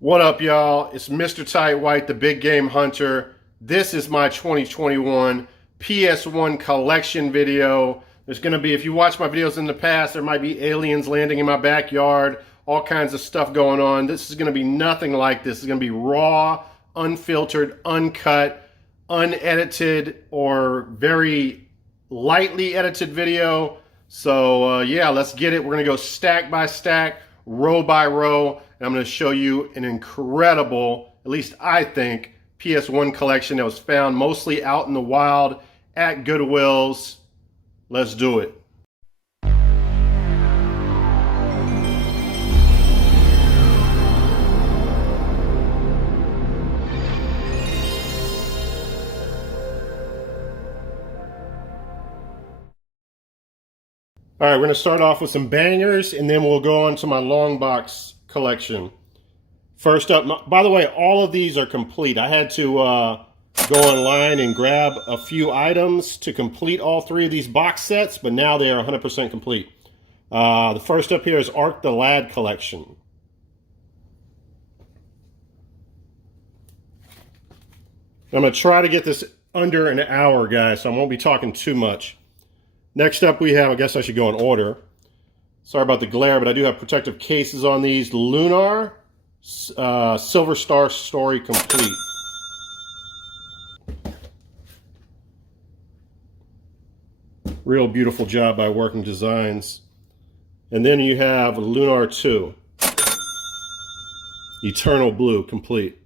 What up, y'all? It's Mr. Tight White, the Big Game Hunter. This is my 2021 PS1 collection video. There's going to be, if you watch my videos in the past, there might be aliens landing in my backyard, all kinds of stuff going on. This is going to be nothing like this. It's going to be raw, unfiltered, uncut, unedited, or very lightly edited video. So yeah, let's get it. We're going to go stack by stack, row by row. And I'm going to show you an incredible, at least I think, PS1 collection that was found mostly out in the wild at Goodwills. Let's do it. All right, we're going to start off with some bangers, and then we'll go on to my long box collection. First up, by the way, all of these are complete. I had to go online and grab a few items to complete all three of these box sets, but now they are 100% complete. The first up here is Ark the Lad collection. I'm going to try to get this under an hour, guys, so I won't be talking too much. Next up we have, I guess I should go in order. Sorry about the glare, but I do have protective cases on these. Lunar, Silver Star Story Complete. Real beautiful job by Working Designs. And then you have Lunar 2. Eternal Blue Complete.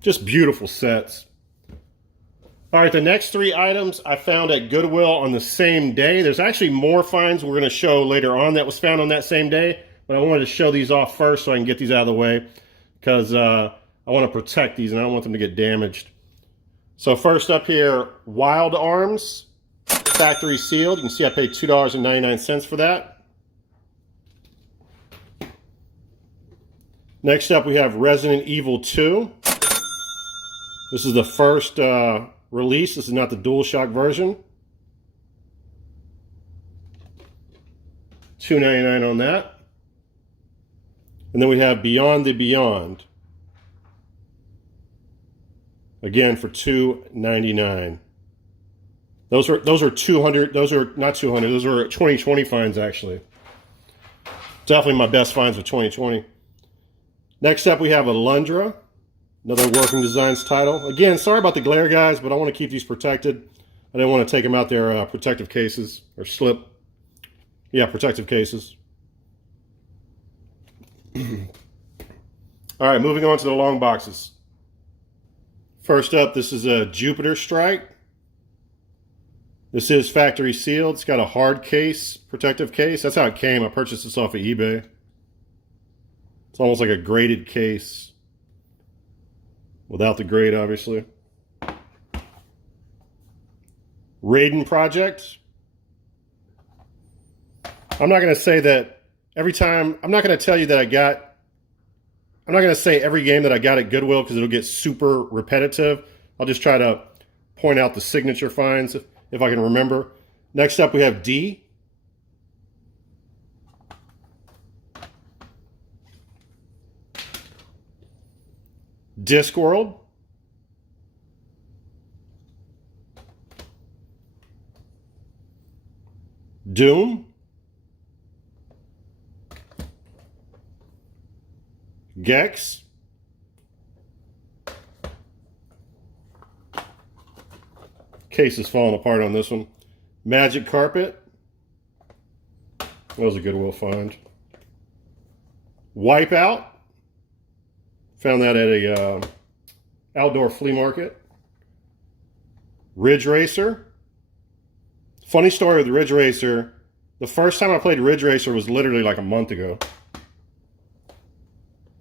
Just beautiful sets. All right, the next three items I found at Goodwill on the same day. There's actually more finds we're going to show later on that was found on that same day, but I wanted to show these off first so I can get these out of the way because I want to protect these and I don't want them to get damaged. So first up here, Wild Arms, factory sealed. You can see I paid $2.99 for that. Next up we have Resident Evil 2. This is the first release. This is not the DualShock version. $2.99 on that. And then we have Beyond the Beyond. Again for $2.99. Those are 200. Those are not 200. Those are 2020 finds actually. Definitely my best finds of 2020. Next up we have Alundra. Another Working Designs title. Again, sorry about the glare, guys, but I want to keep these protected. I didn't want to take them out their protective cases or slip. Yeah, protective cases. All right, moving on to the long boxes. First up, this is a Jupiter Strike. This is factory sealed. It's got a hard case, protective case. That's how it came. I purchased this off of eBay. It's almost like a graded case. Without the grade, obviously. Raiden Project. I'm not going to say that every time. I'm not going to tell you that I'm not going to say every game that I got at Goodwill because it'll get super repetitive. I'll just try to point out the signature finds if I can remember. Next up, we have D. Discworld. Doom. Gex. Case is falling apart on this one. Magic Carpet. That was a Goodwill find. Wipeout. Found that at a outdoor flea market. Ridge Racer. Funny story with Ridge Racer. The first time I played Ridge Racer was literally like a month ago.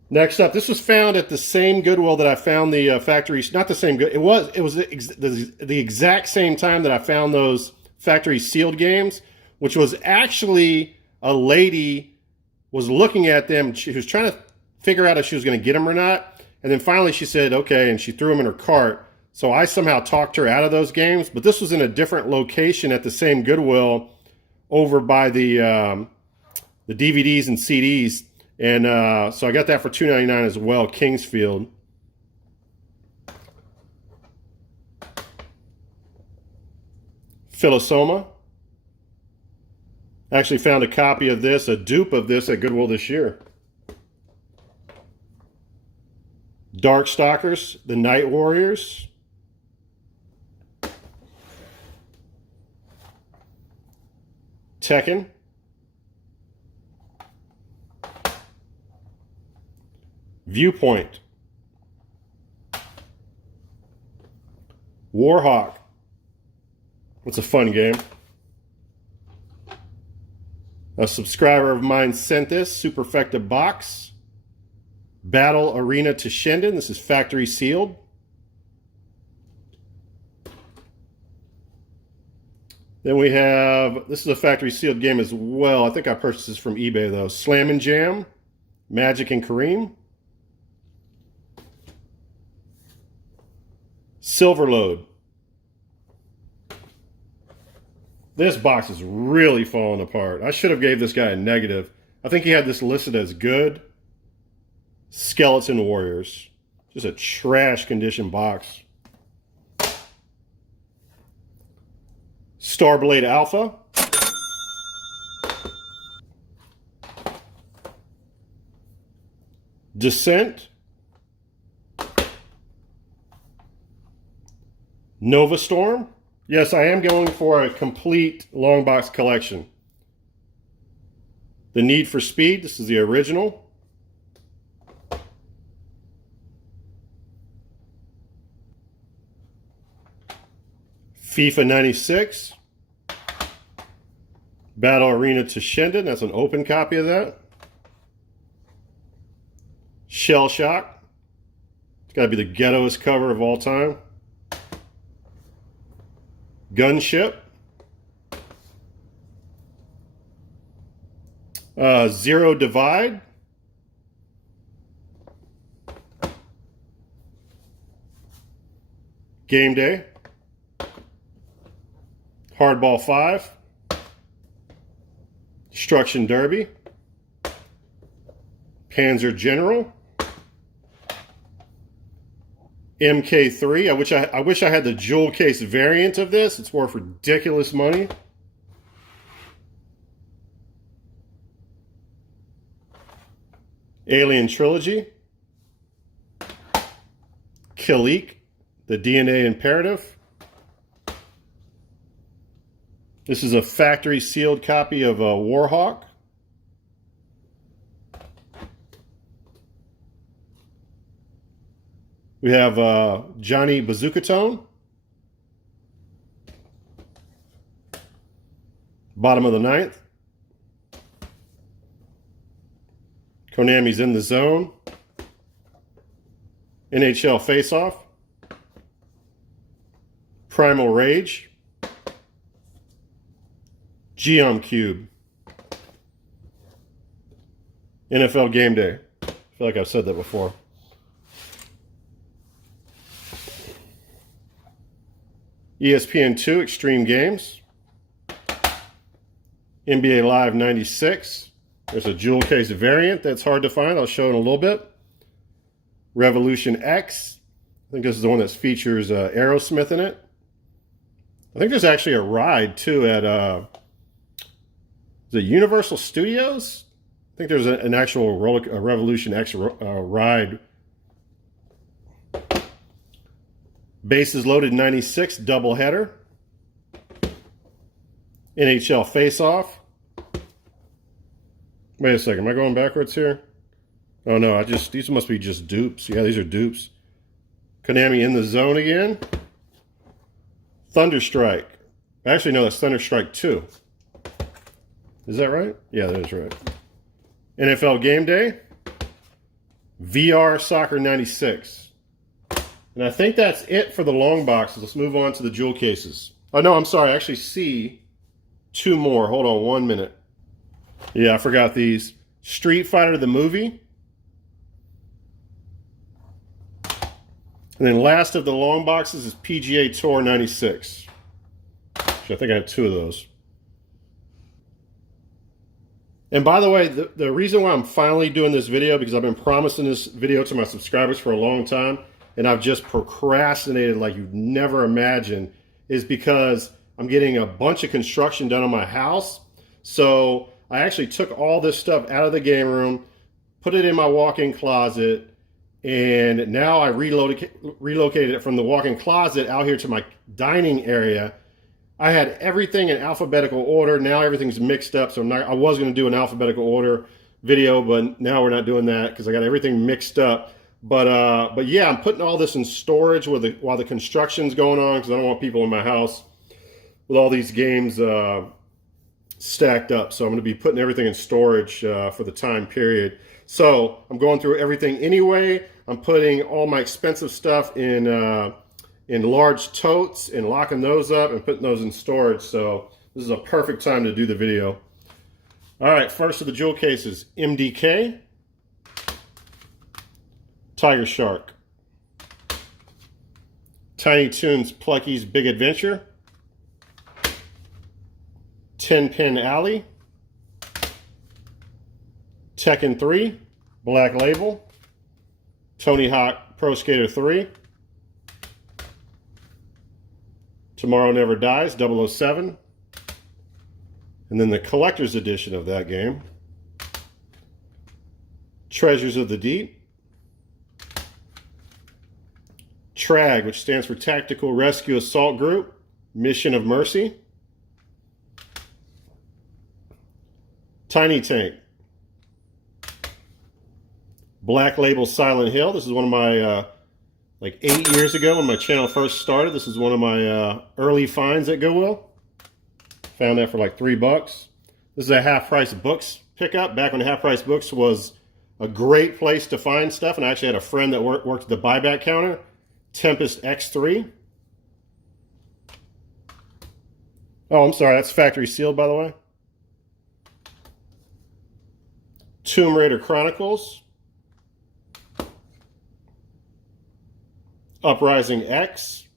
Next up, this was found at the same Goodwill that I found the factory. Not the same good. It was the exact same time that I found those factory sealed games, which was actually a lady was looking at them. She was trying to figure out if she was going to get them or not. And then finally she said, okay, and she threw them in her cart. So I somehow talked her out of those games, but this was in a different location at the same Goodwill over by the DVDs and CDs. And so I got that for $2.99 as well, Kingsfield. Philosoma. Actually found a copy of this, a dupe of this at Goodwill this year. Darkstalkers, the Night Warriors. Tekken. Viewpoint. Warhawk. It's a fun game. A subscriber of mine sent this, Superfecta box. Battle Arena to Shinden. This is factory sealed. Then we have, this is a factory sealed game as well. I think I purchased this from eBay though. Slam and Jam, Magic and Kareem. Silverload. This box is really falling apart. I should have gave this guy a negative. I think he had this listed as good. Skeleton Warriors. Just a trash condition box. Starblade Alpha. Descent. Nova Storm. Yes, I am going for a complete long box collection. The Need for Speed. This is the original. FIFA 96. Battle Arena to Shinden. That's an open copy of that. Shell Shock. It's got to be the ghettoest cover of all time. Gunship. Zero Divide. Game Day. Hardball 5. Destruction Derby. Panzer General. MK3. I wish I had the jewel case variant of this. It's worth ridiculous money. Alien Trilogy. Kilik, the DNA Imperative. This is a factory sealed copy of Warhawk. We have Johnny Bazooka-Tone. Bottom of the ninth. Konami's In the Zone. NHL Face-Off. Primal Rage. Geom Cube. NFL Game Day. I feel like I've said that before. ESPN2 Extreme Games. NBA Live 96. There's a jewel case variant that's hard to find. I'll show it in a little bit. Revolution X. I think this is the one that features Aerosmith in it. I think there's actually a ride too at is it Universal Studios? I think there's an actual Revolution X ride. Bases Loaded 96 doubleheader. NHL Face-Off. Wait a second, am I going backwards here? Oh no, these must be just dupes. Yeah, these are dupes. Konami In the Zone again. Thunderstrike. Actually, no, that's Thunderstrike 2. Is that right? Yeah, that is right. NFL Game Day. VR Soccer 96. And I think that's it for the long boxes. Let's move on to the jewel cases. Oh, no, I'm sorry. I actually see two more. Hold on 1 minute. Yeah, I forgot these. Street Fighter the movie. And then last of the long boxes is PGA Tour 96. Which I think I have two of those. And by the way, the reason why I'm finally doing this video, because I've been promising this video to my subscribers for a long time, and I've just procrastinated like you'd never imagine, is because I'm getting a bunch of construction done on my house. So I actually took all this stuff out of the game room, put it in my walk-in closet, and now I relocated it from the walk-in closet out here to my dining area. I had everything in alphabetical order. Now everything's mixed up, so I was going to do an alphabetical order video, but now we're not doing that because I got everything mixed up. But yeah, I'm putting all this in storage while the construction's going on, because I don't want people in my house with all these games stacked up. So I'm going to be putting everything in storage for the time period. So I'm going through everything anyway. I'm putting all my expensive stuff in large totes and locking those up and putting those in storage. So this is a perfect time to do the video. All right, first of the jewel cases, MDK, Tiger Shark, Tiny Toons Plucky's Big Adventure, 10-Pin Alley, Tekken 3, Black Label, Tony Hawk Pro Skater 3, Tomorrow Never Dies, 007, and then the collector's edition of that game, Treasures of the Deep, TRAG, which stands for Tactical Rescue Assault Group, Mission of Mercy, Tiny Tank, Black Label Silent Hill. This is one of my like 8 years ago when my channel first started. This is one of my early finds at Goodwill. Found that for like $3. This is a Half Price Books pickup, back when Half Price Books was a great place to find stuff. And I actually had a friend that worked at the buyback counter. Tempest X3. Oh, I'm sorry, that's factory sealed, by the way. Tomb Raider Chronicles. Uprising X,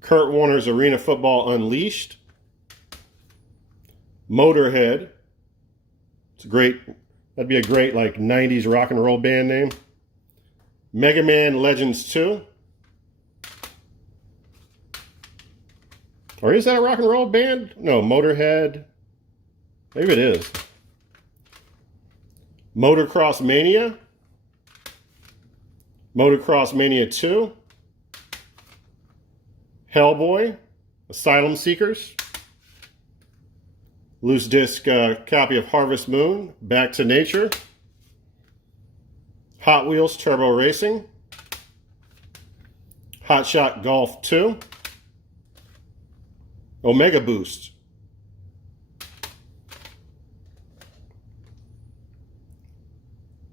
Kurt Warner's Arena Football Unleashed, Motorhead. It's a great, that'd be a great like 90s rock and roll band name. Mega Man Legends 2. Or is that a rock and roll band? No, Motorhead. Maybe it is. Motocross Mania. Motocross Mania 2, Hellboy, Asylum Seekers, loose disc copy of Harvest Moon, Back to Nature, Hot Wheels Turbo Racing, Hot Shot Golf 2, Omega Boost,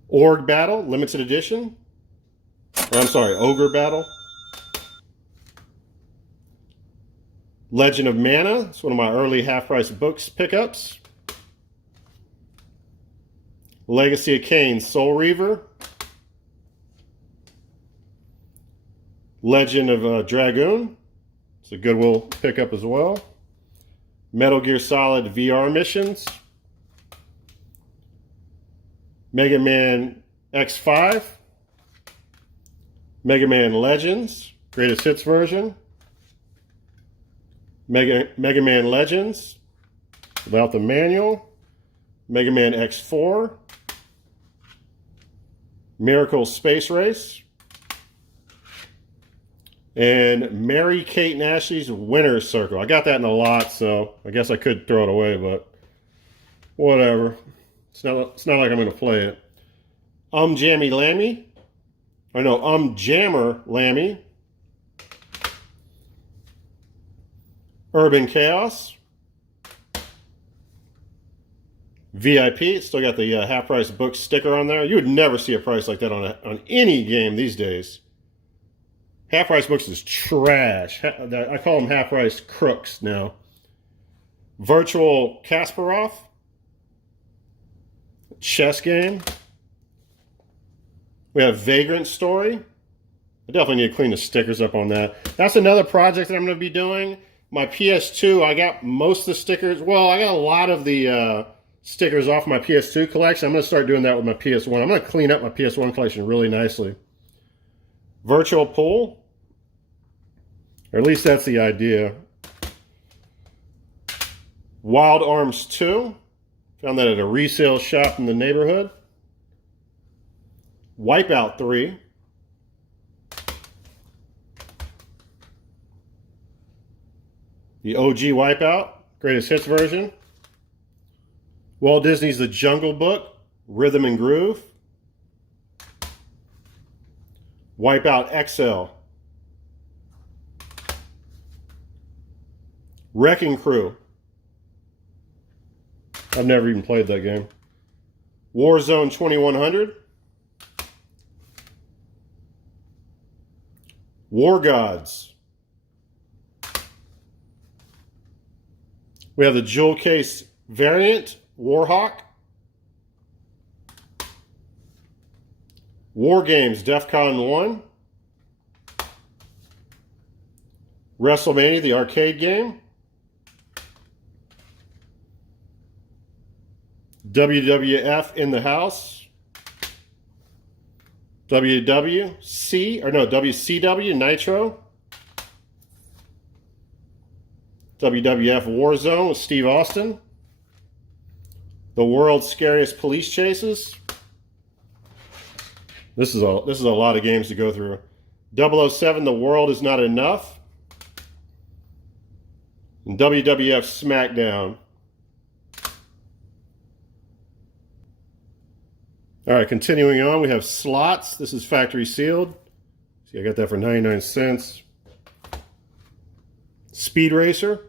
Org Battle Limited Edition, I'm sorry, Ogre Battle. Legend of Mana. It's one of my early Half Price Books pickups. Legacy of Kain, Soul Reaver. Legend of Dragoon. It's a Goodwill pickup as well. Metal Gear Solid VR Missions. Mega Man X5. Mega Man Legends, Greatest Hits version. Mega Man Legends, without the manual. Mega Man X4. Miracle Space Race. And Mary Kate and Ashley's Winner's Circle. I got that in a lot, so I guess I could throw it away, but whatever. It's not like I'm going to play it. Jammy Lammy. I know, Jammer Lammy. Urban Chaos. VIP. It's still got the Half Price Book sticker on there. You would never see a price like that on any game these days. Half Price Books is trash. I call them Half Price crooks now. Virtual Kasparov. Chess game. We have Vagrant Story. I definitely need to clean the stickers up on that. That's another project that I'm going to be doing. My PS2, I got most of the stickers. Well, I got a lot of the stickers off my PS2 collection. I'm going to start doing that with my PS1. I'm going to clean up my PS1 collection really nicely. Virtual Pool. Or at least that's the idea. Wild Arms 2. Found that at a resale shop in the neighborhood. Wipeout 3. The OG Wipeout, greatest hits version. Walt Disney's The Jungle Book, Rhythm and Groove. Wipeout XL. Wrecking Crew. I've never even played that game. Warzone 2100. War Gods. We have the jewel case variant, Warhawk. War Games, DEFCON 1. WrestleMania, the arcade game. WWF in the House. WCW Nitro. WWF Warzone with Steve Austin. The World's Scariest Police Chases. This is a lot of games to go through. 007 The World Is Not Enough. And WWF SmackDown. All right, continuing on, we have slots. This is factory sealed. See, I got that for 99 cents. Speed Racer.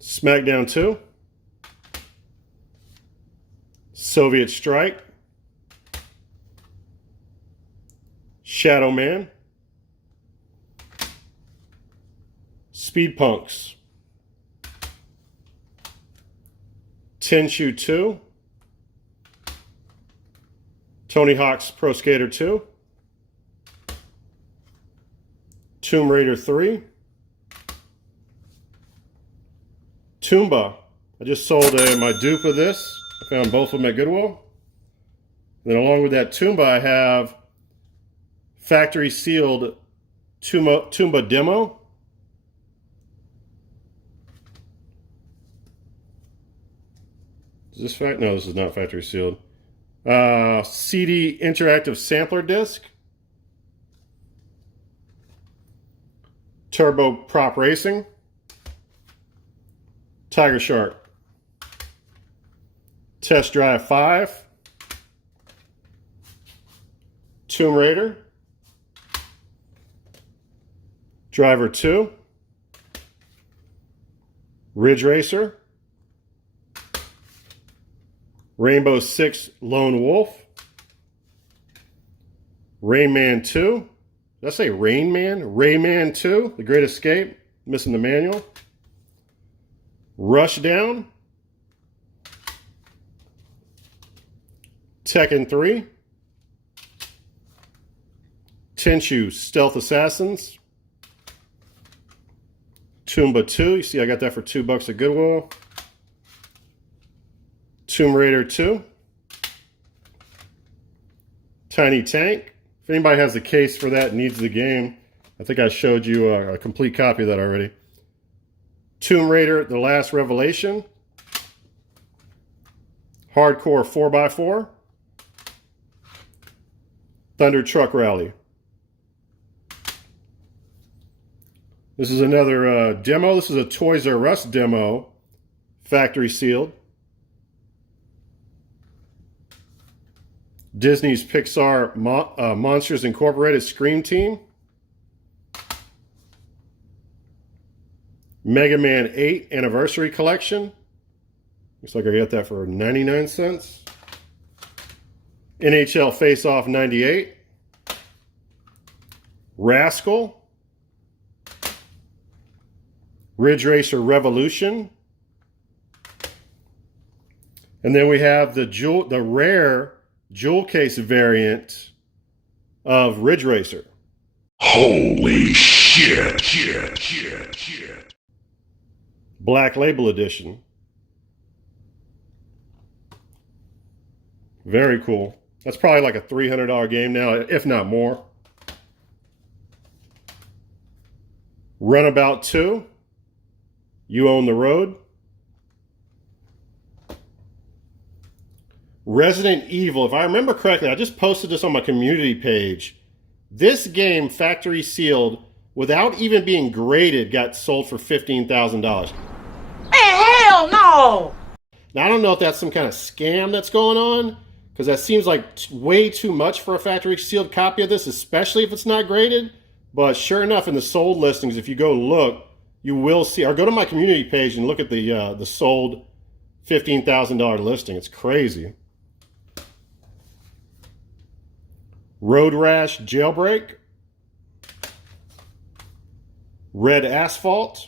SmackDown 2. Soviet Strike. Shadow Man. Speed Punks. Tenshu 2. Tony Hawk's Pro Skater 2. Tomb Raider 3. Toomba. I just sold my dupe of this. I found both of them at Goodwill. And then along with that Toomba, I have factory sealed Toomba demo. Is this no, this is not factory sealed. CD interactive sampler disc. Turbo Prop Racing. Tiger Shark. Test Drive 5. Tomb Raider. Driver 2. Ridge Racer. Rainbow Six Lone Wolf. Rain Man 2. Did I say Rain Man? Rayman 2, The Great Escape. Missing the manual. Rushdown. Tekken 3. Tenshu Stealth Assassins. Toomba 2. You see I got that for $2 at Goodwill. Tomb Raider 2. Tiny Tank. If anybody has the case for that and needs the game, I think I showed you a complete copy of that already. Tomb Raider, The Last Revelation. Hardcore 4x4. Thunder Truck Rally. This is another demo. This is a Toys R Us demo. Factory sealed. Disney's Pixar Monsters Incorporated Scream Team. Mega Man 8 Anniversary Collection. Looks like I got that for 99 cents. NHL Face Off 98. Rascal. Ridge Racer Revolution. And then we have the rare jewel case variant of Ridge Racer. Holy shit. Black Label Edition. Very cool. That's probably like a $300 game now, if not more. Runabout 2. You Own the Road. Resident Evil. If I remember correctly, I just posted this on my community page. This game, factory sealed, without even being graded, got sold for $15,000. Hey, hell no! Now, I don't know if that's some kind of scam that's going on, because that seems like way too much for a factory sealed copy of this, especially if it's not graded. But sure enough, in the sold listings, if you go look, you will see, or go to my community page and look at the sold $15,000 listing. It's crazy. Road Rash Jailbreak. Red Asphalt.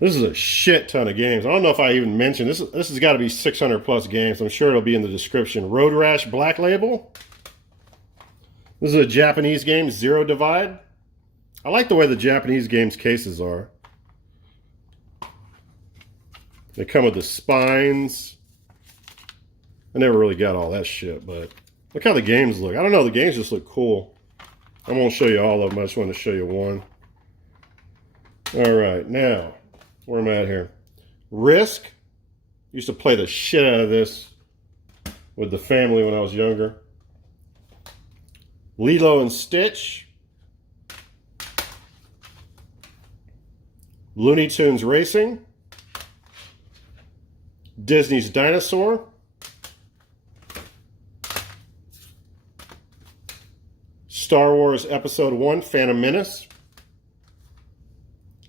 This is a shit ton of games. I don't know if I even mentioned this. This has got to be 600 plus games. I'm sure it'll be in the description. Road Rash Black Label. This is a Japanese game, Zero Divide. I like the way the Japanese games cases are. They come with the spines. I never really got all that shit, but look how the games look. I don't know, the games just look cool. I won't show you all of them. I just want to show you one. All right, now, where am I at here? Risk. Used to play the shit out of this with the family when I was younger. Lilo and Stitch. Looney Tunes Racing. Disney's Dinosaur. Star Wars Episode 1, Phantom Menace.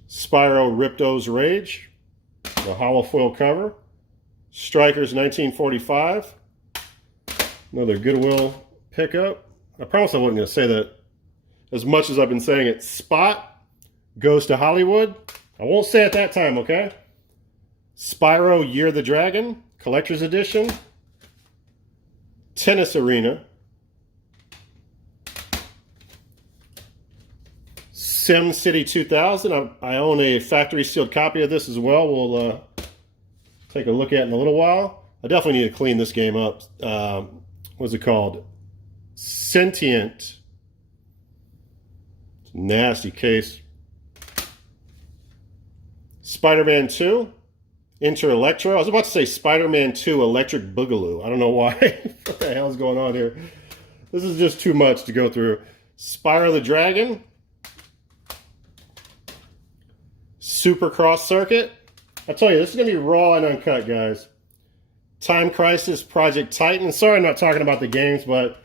Spyro Ripto's Rage. The holofoil cover. Strikers 1945. Another Goodwill pickup. I promise I wasn't going to say that as much as I've been saying it. Spot Goes to Hollywood. I won't say it that time, okay? Spyro Year the Dragon, Collector's Edition. Tennis Arena. Sim City 2000. I own a factory sealed copy of this as well. We'll take a look at in a little while. I definitely need to clean this game up. What's it called? Sentient. Nasty case. Spider-Man 2. Enter Electro. I was about to say Spider-Man 2 Electric Boogaloo. I don't know why. What the hell is going on here? This is just too much to go through. Spyro the Dragon. Supercross Circuit. I tell you, this is going to be raw and uncut, guys. Time Crisis Project Titan. Sorry I'm not talking about the games, but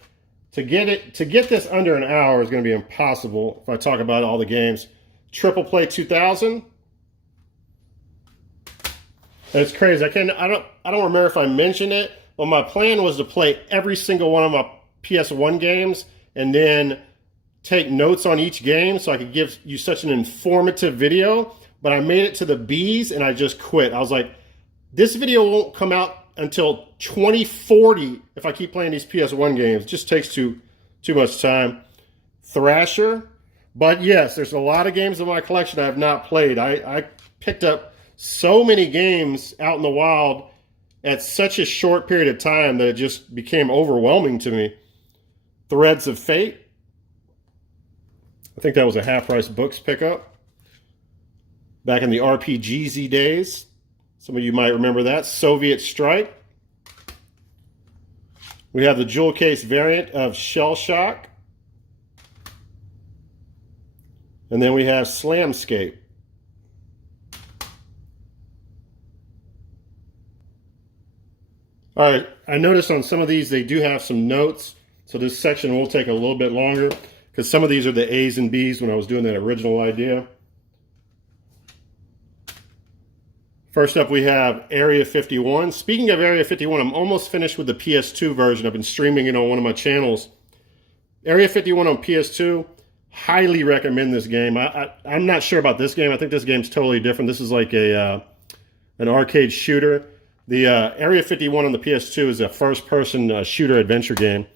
to get this under an hour is going to be impossible if I talk about all the games. Triple Play 2000. And it's crazy. I don't remember if I mentioned it, but my plan was to play every single one of my PS1 games and then take notes on each game so I could give you such an informative video. But I made it to the B's and I just quit. I was like, this video won't come out until 2040 if I keep playing these PS1 games. It just takes too much time. Thrasher. But yes, there's a lot of games in my collection I have not played. I picked up so many games out in the wild at such a short period of time that it just became overwhelming to me. Threads of Fate. I think that was a half-price books pickup. Back in the RPGZ days. Some of you might remember that. Soviet Strike. We have the jewel case variant of Shell Shock. And then we have Slamscape. All right, I noticed on some of these they do have some notes. So this section will take a little bit longer because some of these are the A's and B's when I was doing that original idea. First up, we have Area 51. Speaking of Area 51, I'm almost finished with the PS2 version. I've been streaming it on one of my channels. Area 51 on PS2, highly recommend this game. I'm not sure about this game. I think this game's totally different. This is like an arcade shooter. The Area 51 on the PS2 is a first-person shooter adventure game.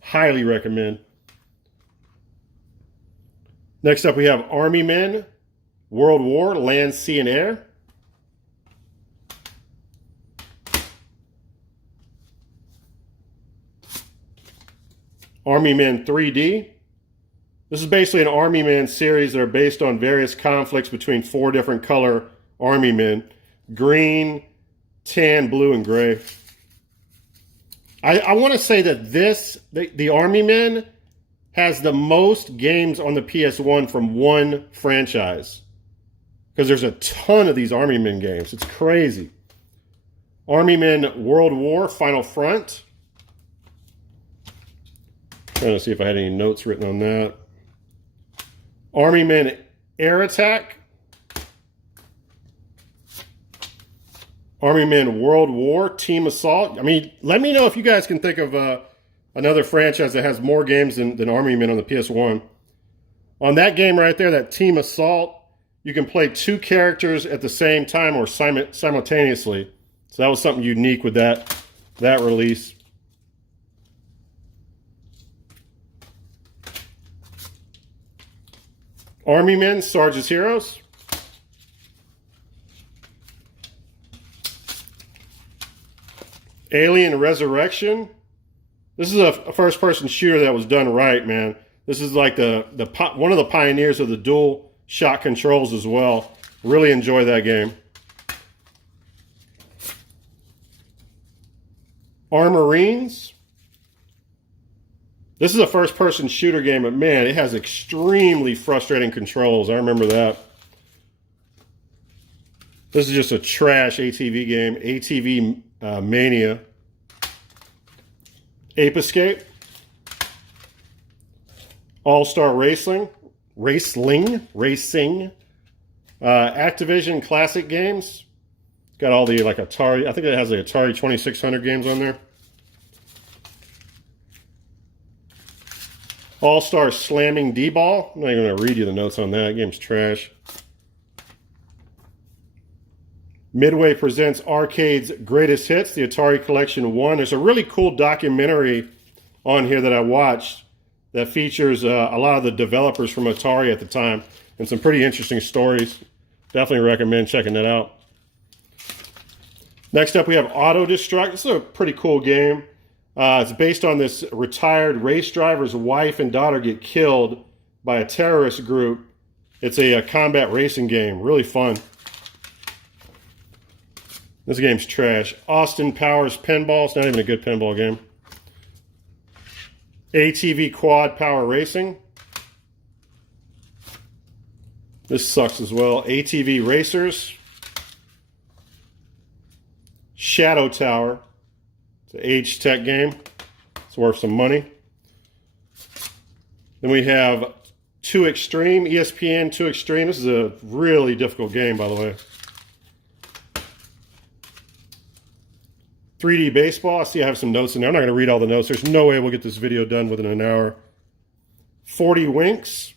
Highly recommend. Next up, we have Army Men, World War, Land, Sea, and Air. Army Men 3D. This is basically an Army Men series that are based on various conflicts between 4 different color Army Men. Green, tan, blue, and gray. I want to say that the Army Men has the most games on the PS1 from one franchise. Because there's a ton of these Army Men games. It's crazy. Army Men World War, Final Front. Trying to see if I had any notes written on that. Army Men Air Attack. Army Men World War, Team Assault. I mean, let me know if you guys can think of another franchise that has more games than Army Men on the PS1. On that game right there, that Team Assault, you can play 2 characters at the same time or simultaneously. So that was something unique with that release. Army Men, Sarge's Heroes. Alien Resurrection. This is a first-person shooter that was done right, man. This is like one of the pioneers of the dual shot controls as well. Really enjoy that game. Armorines. This is a first-person shooter game, but man, it has extremely frustrating controls. I remember that. This is just a trash ATV game. ATV Mania. Ape Escape. All-Star Racing. Activision Classic Games. Got all the like Atari. I think it has the Atari 2600 games on there. All-Star Slamming D-Ball. I'm not even going to read you the notes on that. That game's trash. Midway presents Arcade's Greatest Hits, the Atari Collection 1. There's a really cool documentary on here that I watched that features a lot of the developers from Atari at the time and some pretty interesting stories. Definitely recommend checking that out. Next up, we have Auto Destruct. This is a pretty cool game. It's based on this retired race driver's wife and daughter get killed by a terrorist group. It's a combat racing game. Really fun. This game's trash. Austin Powers Pinball. It's not even a good pinball game. ATV Quad Power Racing. This sucks as well. ATV Racers. Shadow Tower. It's an age tech game. It's worth some money. Then we have 2 Extreme. ESPN 2 Extreme. This is a really difficult game, by the way. 3D Baseball. I see I have some notes in there. I'm not going to read all the notes. There's no way we'll get this video done within an hour. 40 Winks.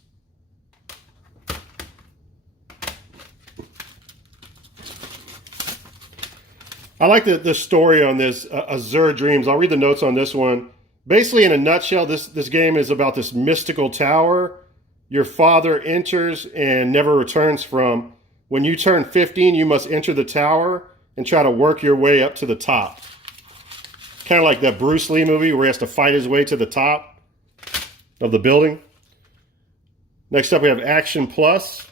I like the story on this, Azure Dreams. I'll read the notes on this one. Basically, in a nutshell, this game is about this mystical tower your father enters and never returns from. When you turn 15, you must enter the tower and try to work your way up to the top. Kind of like that Bruce Lee movie where he has to fight his way to the top of the building. Next up, we have Action Plus.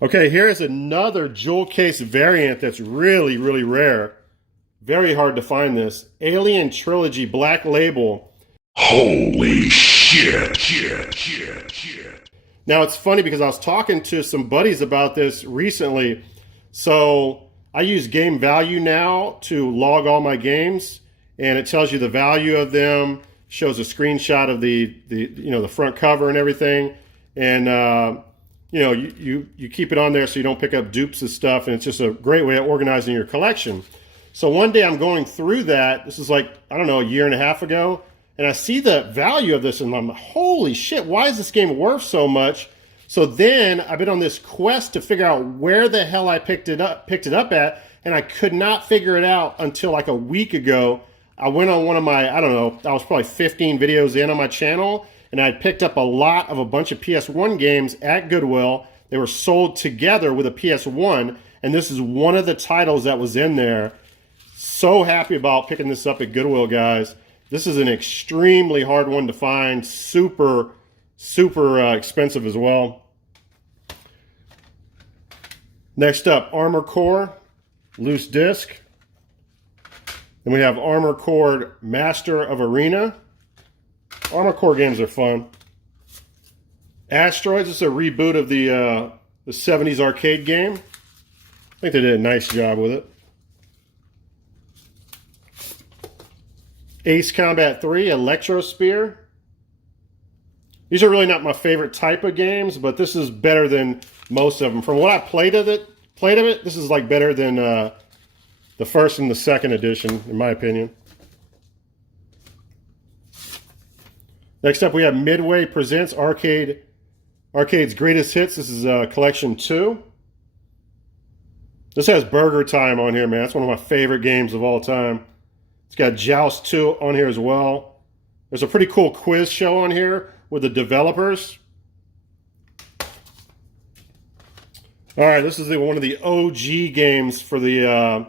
Okay, here is another jewel case variant that's really, really rare. Very hard to find this. Alien Trilogy Black Label. Holy shit. Now, it's funny because I was talking to some buddies about this recently. So I use Game Value now to log all my games, and it tells you the value of them, shows a screenshot of the front cover and everything, and you keep it on there so you don't pick up dupes of stuff, and it's just a great way of organizing your collection. So one day I'm going through that. This is like, I don't know, a year and a half ago, and I see the value of this, and I'm like, holy shit, why is this game worth so much? So then I've been on this quest to figure out where the hell I picked it up at, and I could not figure it out until like a week ago. I went on one of my, I don't know, I was probably 15 videos in on my channel, and I picked up a lot of a bunch of PS1 games at Goodwill. They were sold together with a PS1, and this is one of the titles that was in there. So happy about picking this up at Goodwill, guys. This is an extremely hard one to find. Super expensive as well. Next up, Armor Core, loose disc. Then we have Armor Core Master of Arena. Armor Core games are fun. Asteroids is a reboot of the 70s arcade game. I think they did a nice job with it. Ace Combat 3, Electro Spear. These are really not my favorite type of games, but this is better than most of them. From what I played of it, this is like better than the first and the second edition, in my opinion. Next up, we have Midway Presents Arcade's Greatest Hits. This is Collection 2. This has Burger Time on here, man. That's one of my favorite games of all time. It's got Joust 2 on here as well. There's a pretty cool quiz show on here with the developers. All right, this is one of the OG games for the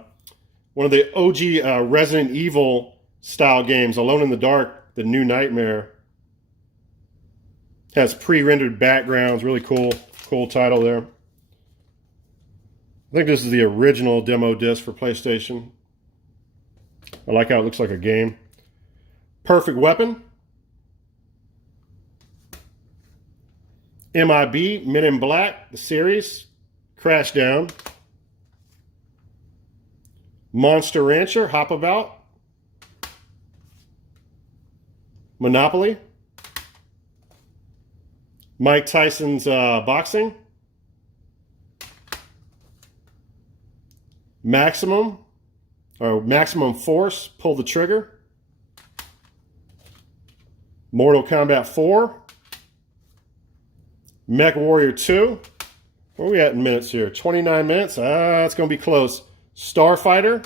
one of the OG Resident Evil style games, Alone in the Dark, The New Nightmare. Has pre-rendered backgrounds, really cool title there. I think this is the original demo disc for PlayStation. I like how it looks like a game. Perfect Weapon. MIB, Men in Black, the series. Crashdown. Monster Rancher, Hop About. Monopoly. Mike Tyson's Boxing. Maximum Force, Pull the Trigger. Mortal Kombat 4. Mech Warrior 2. Where are we at in minutes here? 29 minutes? It's going to be close. Starfighter.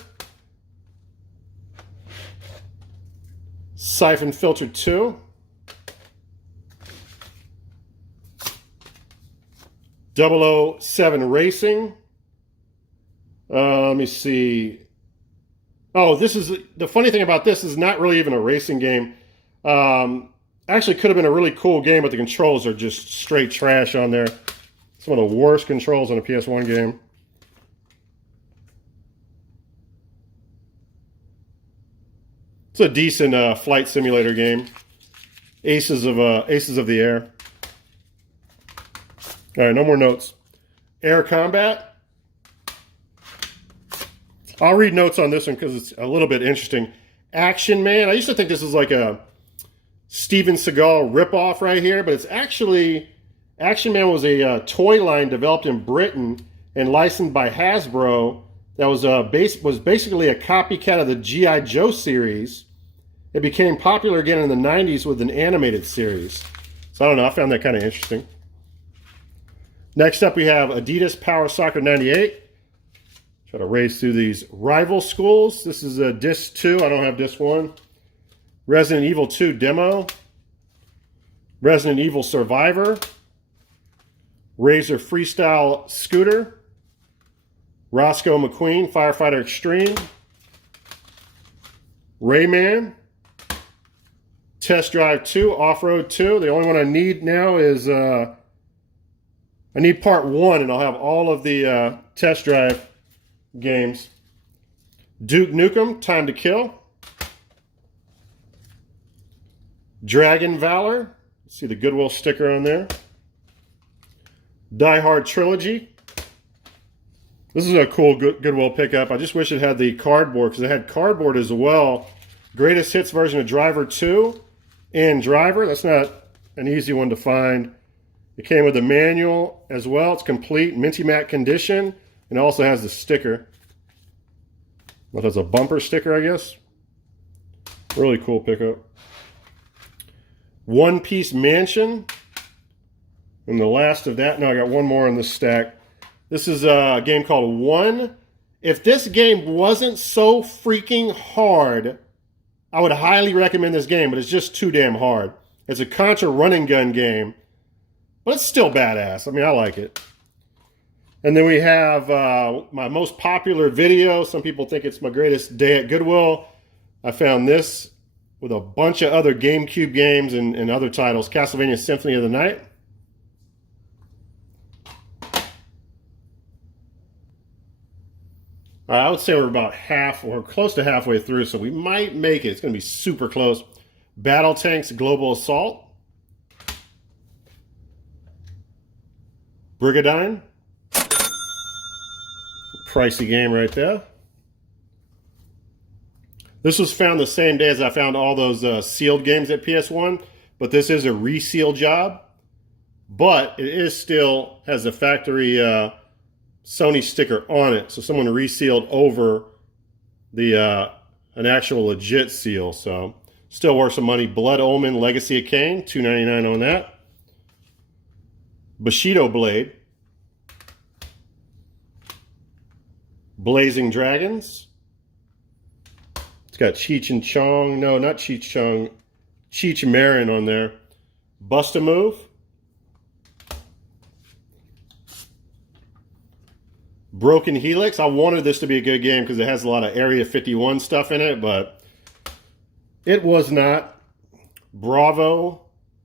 Siphon Filter 2. 007 Racing. Let me see. Oh, this is the funny thing about this is not really even a racing game. Actually, could have been a really cool game, but the controls are just straight trash on there. Some of the worst controls on a PS1 game. It's a decent flight simulator game. Aces of the Air. All right, no more notes. Air Combat. I'll read notes on this one because it's a little bit interesting. Action Man. I used to think this was like a Steven Seagal ripoff right here, but it's actually... Action Man was a toy line developed in Britain and licensed by Hasbro that was basically a copycat of the G.I. Joe series. It became popular again in the 90s with an animated series. So I don't know, I found that kind of interesting. Next up we have Adidas Power Soccer 98. Try to race through these. Rival Schools. This is Disc 2. I don't have Disc 1. Resident Evil 2 Demo. Resident Evil Survivor. Razor Freestyle Scooter. Roscoe McQueen Firefighter Extreme. Rayman. Test Drive 2 Off-Road 2. The only one I need now is I need part 1 and I'll have all of the Test Drive games. Duke Nukem Time to Kill. Dragon Valor. See the Goodwill sticker on there. Die Hard Trilogy. This is a cool Goodwill pickup. I just wish it had the cardboard because it had cardboard as well. Greatest Hits version of Driver 2 and Driver. That's not an easy one to find. It came with a manual as well. It's complete, minty matte condition, and it also has the sticker. Well, that's a bumper sticker, I guess. Really cool pickup. One Piece Mansion. And the last of that, no, I got one more in this stack. This is a game called One. If this game wasn't so freaking hard, I would highly recommend this game, but it's just too damn hard. It's a Contra running gun game, but it's still badass. I mean, I like it. And then we have my most popular video. Some people think it's my greatest day at Goodwill. I found this with a bunch of other GameCube games and other titles. Castlevania Symphony of the Night. I would say we're about half or close to halfway through, so we might make it. It's going to be super close. Battle Tanks Global Assault. Brigadine. Pricey game right there. This was found the same day as I found all those sealed games at PS1, but this is a reseal job. But it is still has a factory Sony sticker on it, so someone resealed over the an actual legit seal. So still worth some money. Blood Omen Legacy of Kain, $2.99 on that. Bushido Blade. Blazing Dragons. It's got Cheech and Chong. No, not Cheech Chong. Cheech Marin on there. Bust a Move. Broken Helix. I wanted this to be a good game because it has a lot of Area 51 stuff in it, but it was not. Bravo.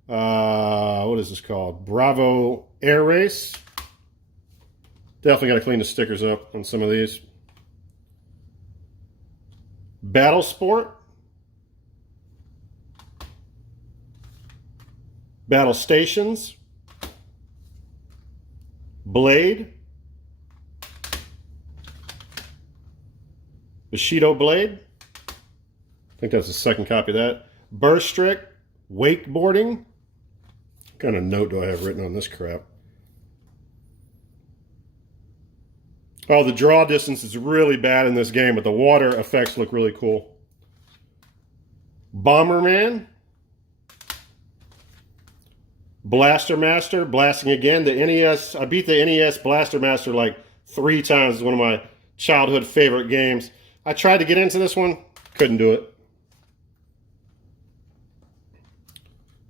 What is this called? Bravo Air Race. Definitely got to clean the stickers up on some of these. Battle Sport. Battle Stations. Blade. Bushido Blade. I think that's the second copy of that. Burstrick. Wakeboarding. What kind of note do I have written on this crap? Oh, the draw distance is really bad in this game, but the water effects look really cool. Bomberman. Blaster Master. Blasting again. The NES. I beat the NES Blaster Master like 3 times. It's one of my childhood favorite games. I tried to get into this one. Couldn't do it.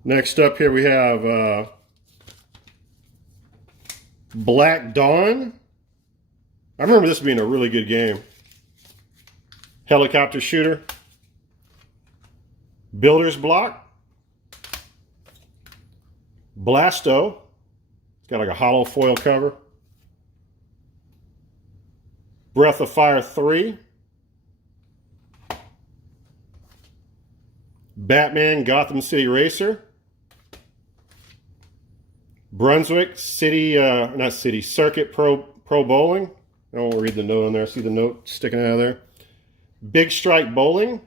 Next up here we have Black Dawn. I remember this being a really good game. Helicopter Shooter. Builder's Block. Blasto. It's got like a hollow foil cover. Breath of Fire 3. Batman Gotham City Racer. Brunswick City, not City, Circuit Pro Bowling. I won't read the note on there. See the note sticking out of there. Big Strike Bowling.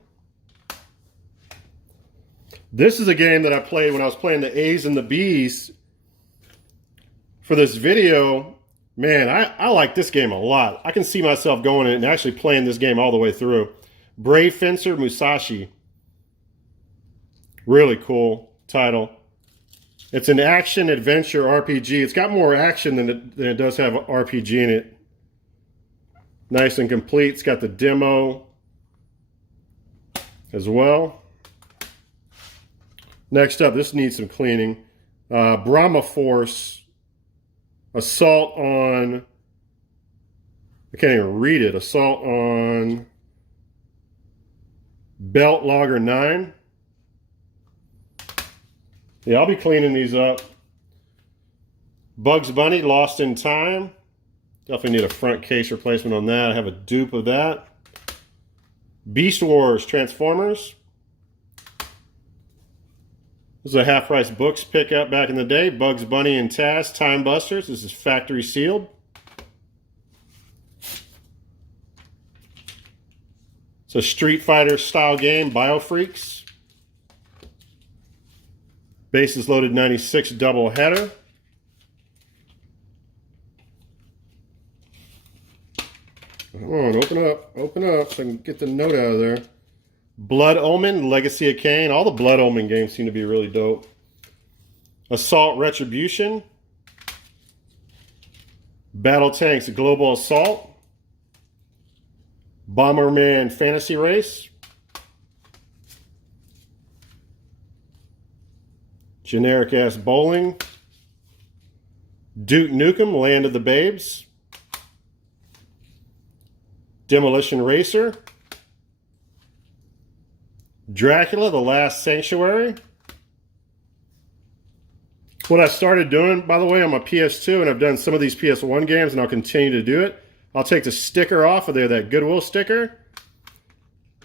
This is a game that I played when I was playing the A's and the B's for this video. Man, I like this game a lot. I can see myself going in and actually playing this game all the way through. Brave Fencer Musashi. Really cool title. It's an action adventure RPG. It's got more action than it does have RPG in it. Nice and complete. It's got the demo as well. Next up, this needs some cleaning. Brahma Force Assault on... I can't even read it. Assault on Belt Logger 9. Yeah, I'll be cleaning these up. Bugs Bunny, Lost in Time. Definitely need a front case replacement on that. I have a dupe of that. Beast Wars, Transformers. This is a half-price books pickup back in the day. Bugs Bunny and Taz, Time Busters. This is factory sealed. It's a Street Fighter style game, Biofreaks. Bases Loaded 96 double header. Come on, open up so I can get the note out of there. Blood Omen, Legacy of Kain. All the Blood Omen games seem to be really dope. Assault Retribution. Battle Tanks Global Assault. Bomberman Fantasy Race. Generic ass bowling. Duke Nukem, Land of the Babes. Demolition Racer. Dracula, The Last Sanctuary. What I started doing, by the way, on my PS2, and I've done some of these PS1 games, and I'll continue to do it, I'll take the sticker off of there, that Goodwill sticker.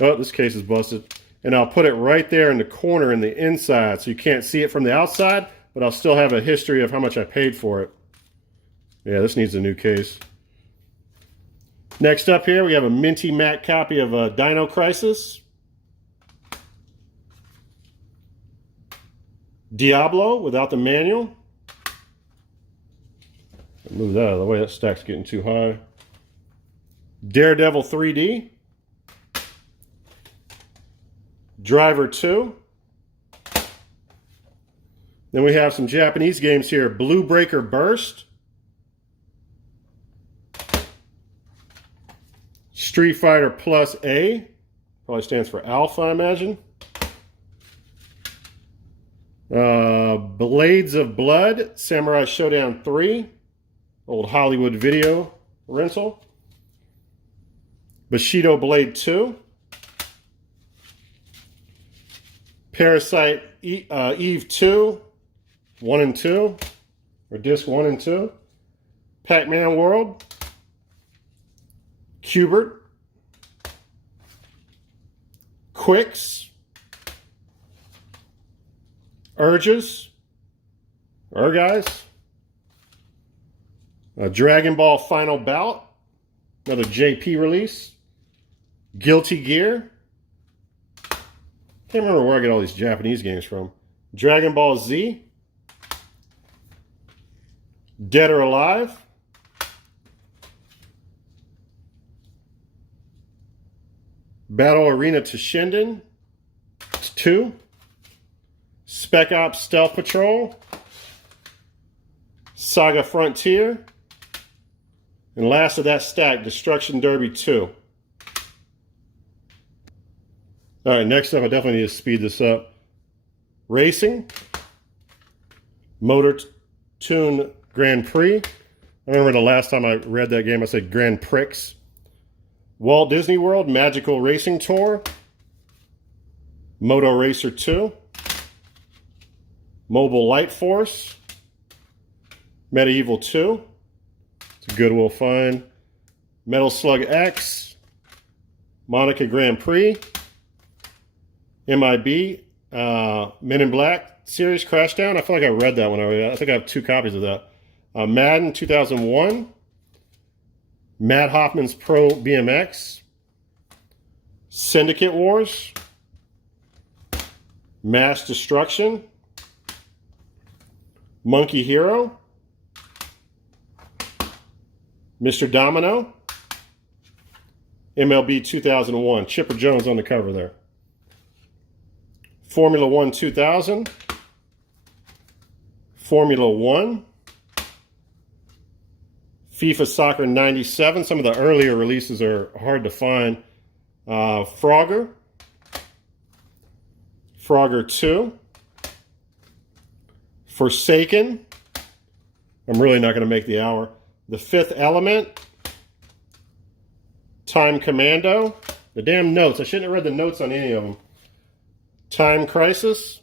Oh, this case is busted. And I'll put it right there in the corner in the inside, so you can't see it from the outside, but I'll still have a history of how much I paid for it. Yeah, this needs a new case. Next up here, we have a minty matte copy of Dino Crisis. Diablo without the manual. Move that out of the way, that stack's getting too high. Daredevil 3D. Driver 2. Then we have some Japanese games here. Blue Breaker Burst. Street Fighter Plus A. Probably stands for Alpha, I imagine. Blades of Blood, Samurai Showdown 3, old Hollywood video rental. Bushido Blade 2. Parasite Eve 2, 1 and 2, or disc 1 and 2. Pac-Man World. Cubert. Quicks. Urges. Guys. Dragon Ball Final Bout. Another JP release. Guilty Gear. Can't remember where I get all these Japanese games from. Dragon Ball Z. Dead or Alive. Battle Arena Toshinden 2. Spec Ops Stealth Patrol. Saga Frontier. And last of that stack, Destruction Derby 2. Alright, next up, I definitely need to speed this up. Racing. Motor Tune Grand Prix. I remember the last time I read that game, I said Grand Prix. Walt Disney World Magical Racing Tour. Moto Racer 2. Mobile Light Force. Medieval 2. It's a Goodwill find. Metal Slug X. Monica Grand Prix. MIB. Men in Black series Crashdown. I feel like I read that one already. I think I have 2 copies of that. Madden 2001. Matt Hoffman's Pro BMX. Syndicate Wars. Mass Destruction. Monkey Hero. Mr. Domino. MLB 2001. Chipper Jones on the cover there. Formula 1 2000. Formula 1. FIFA Soccer 97. Some of the earlier releases are hard to find. Frogger. Frogger 2. Forsaken. I'm really not going to make the hour. The Fifth Element. Time Commando. The damn notes. I shouldn't have read the notes on any of them. Time Crisis.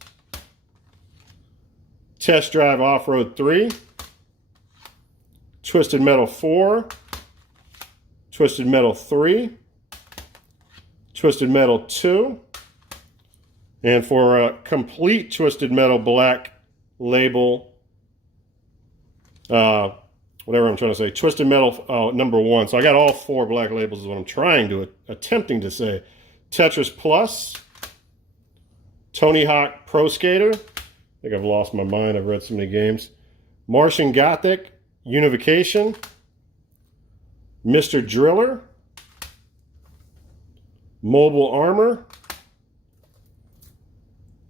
Test Drive Off-Road 3. Twisted Metal 4. Twisted Metal 3. Twisted Metal 2. And for a complete Twisted Metal Black label, whatever I'm trying to say, Twisted Metal number 1. So I got all 4 black labels is what I'm trying to, attempting to say. Tetris Plus. Tony Hawk Pro Skater. I think I've lost my mind. I've read so many games. Martian Gothic. Unification. Mr. Driller. Mobile Armor.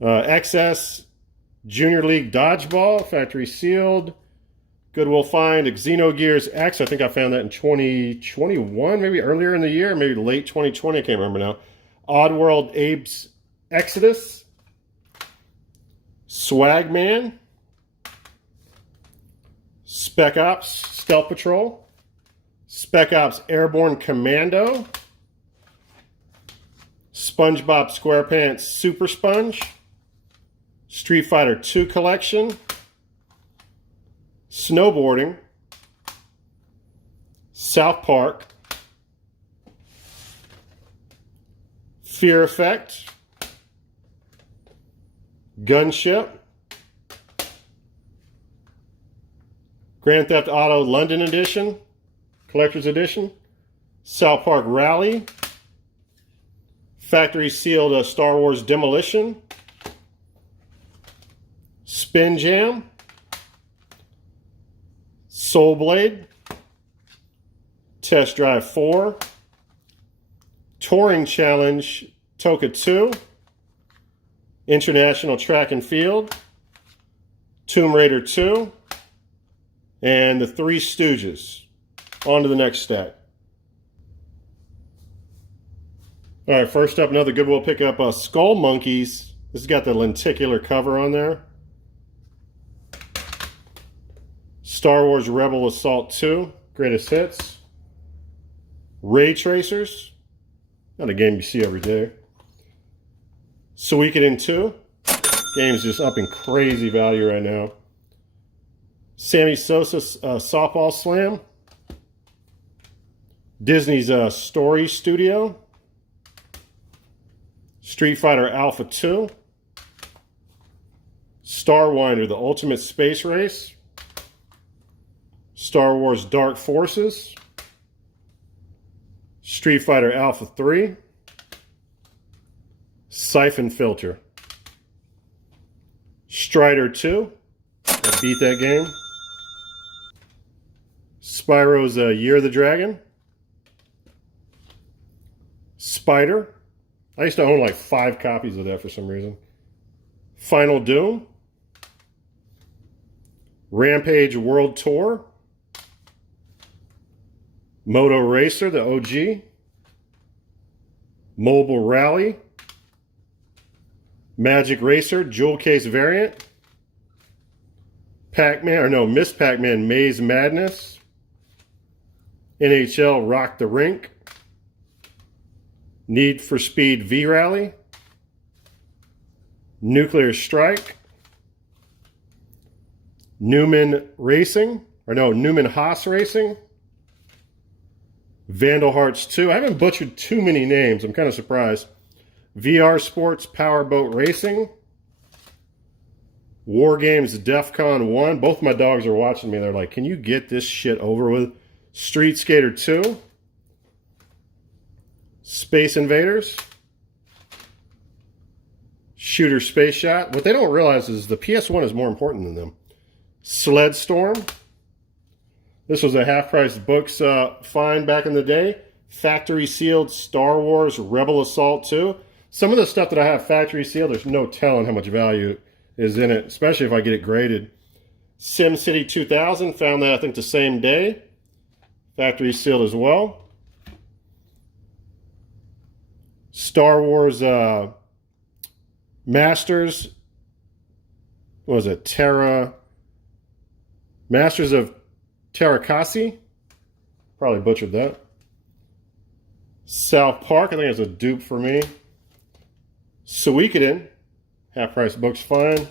XS Junior League Dodgeball. Factory Sealed. Goodwill Find. Xenogears X. I think I found that in 2021, maybe earlier in the year, maybe late 2020. I can't remember now. Oddworld Abe's Exodus. Swagman, Spec Ops Stealth Patrol, Spec Ops Airborne Commando, SpongeBob SquarePants Super Sponge, Street Fighter II Collection, Snowboarding, South Park, Fear Effect, Gunship, Grand Theft Auto London Edition, Collector's Edition, South Park Rally, Factory Sealed Star Wars Demolition, Spin Jam, Soul Blade, Test Drive 4, Touring Challenge Toka 2, International Track and Field, Tomb Raider 2, and the Three Stooges. On to the next stack. All right, first up, another Goodwill pickup, Skull Monkeys. This has got the lenticular cover on there. Star Wars Rebel Assault 2, Greatest Hits. Ray Tracers, not a game you see every day. Suikoden 2, game's just up in crazy value right now. Sammy Sosa Softball Slam. Disney's Story Studio. Street Fighter Alpha 2. Starwinder, The Ultimate Space Race. Star Wars Dark Forces. Street Fighter Alpha 3. Siphon Filter. Strider 2. I beat that game. Spyro's Year of the Dragon. Spider. I used to own like 5 copies of that for some reason. Final Doom. Rampage World Tour. Moto Racer, the OG. Mobile Rally. Magic Racer, Jewel Case Variant. Miss Pac-Man Maze Madness. NHL Rock the Rink. Need for Speed V-Rally. Nuclear Strike. Newman Haas Racing. Vandal Hearts 2. I haven't butchered too many names. I'm kind of surprised. VR Sports Powerboat Racing. War Games DEFCON 1. Both my dogs are watching me. They're like, can you get this shit over with? Street Skater 2. Space Invaders. Shooter Space Shot. What they don't realize is the PS1 is more important than them. Sled Storm. This was a half-price books find back in the day. Factory Sealed Star Wars Rebel Assault 2. Some of the stuff that I have factory sealed, there's no telling how much value is in it, especially if I get it graded. SimCity 2000, found that I think the same day. Factory sealed as well. Star Wars Masters, what was it? Masters of Terrakasi. Probably butchered that. South Park, I think it's a dupe for me. Suikoden, half price books fine.